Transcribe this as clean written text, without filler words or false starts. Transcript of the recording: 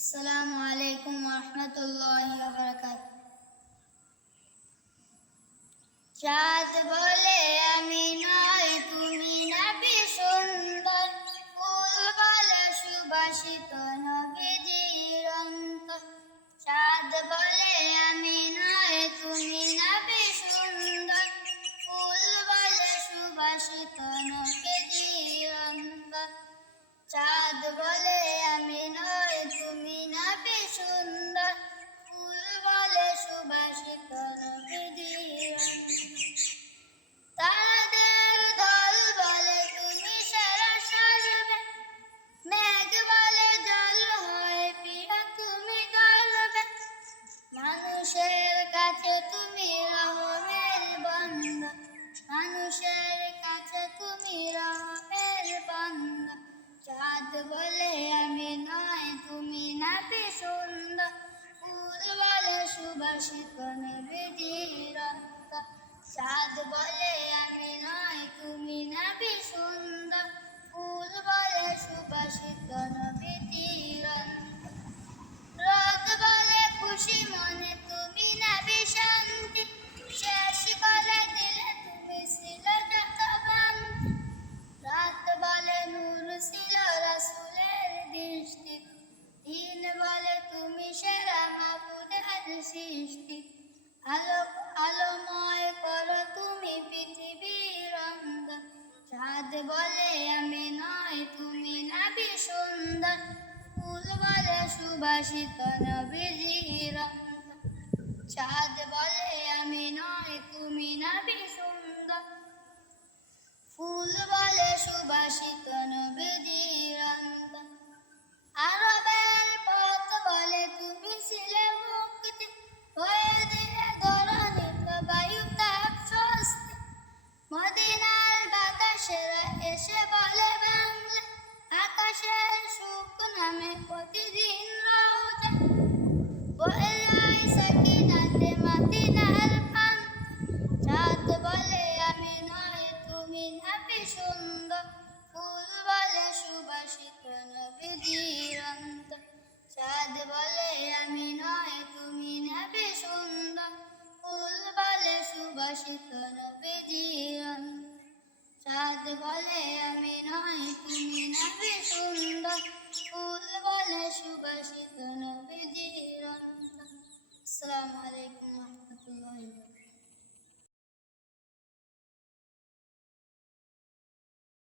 আসসালামু আলাইকুম ওয়া রাহমাতুল্লাহি ওয়া বারাকাতুহু। চাঁদ বলে আমি নয় তুমি নবী সুন্দর, ফুল বলে সুবাসিত নবীজির অন্তর। চাঁদ বলে আমি নয় তুমি নবী সুন্দর, ফুল বলে সুবাসিত নবীজির অন্তর। চাঁদ বলে আমি নয় তুমি নবী সুন্দর, ফুল বলে সুবাসিত নবীজির অন্তর। তারাদের দল বলে তুমি সারা সাজবে, মেঘ বলে জল হয় প্রিয়া তুমি গর্বে। মানুষের কাছে তুমি রহমের বন্ধ, মানুষের কাছে তুমি রহমের বন্ধ। চাঁদ বলে আমি নয় তুমি নবী সুন্দর, ফুল বলে সুবাসিত নবীজির অন্তর। চাঁদ বলে আমি নয় তুমি নবী সুন্দর, ফুল বলে সুবাসিত নবীজির অন্তর। রোদ বলে খুশি মনে তুমি নবী শান্তি, শেষ করে দিলে তুমি ছিল যত ভ্রান্তি। রাত বলে নূর ছিল রাসূলের দৃষ্টি, দিন বলে তুমি সেরা মাবুদের সৃষ্টি। আলোময় করো তুমি পৃথিবীর অন্ধকার। চাঁদ বলে আমি নয় তুমি নবী সুন্দর, ফুল বলে সুবাসিত নবীজির অন্তর। চাঁদ বলে আমি নয় তুমি নবী সুন্দর, ফুল বলে সুবাসিত নবীজির অন্তর। আরবের পথ বলে তুমি ছিলে মুক্তি, হয়ে দিলে ধরণীর বায়ু তাপ স্বস্তি। মদিনার বাতাসেরা এসে বলে বাংলা, আকাশের সুখ নামে প্রতিদিন রওজা। বয়ে যায় সাকিনাতে মদিনার পান। চাঁদ বলে আমি নয় তুমি নবী সুন্দর, ফুল বলে সুবাসিত নবীজির অন্তর। চাঁদ বলে আমি নয় তুমি নবী সুন্দর, ফুল বলে সুবাসিত নবীজির অন্তর। চাঁদ বলে আমি নয়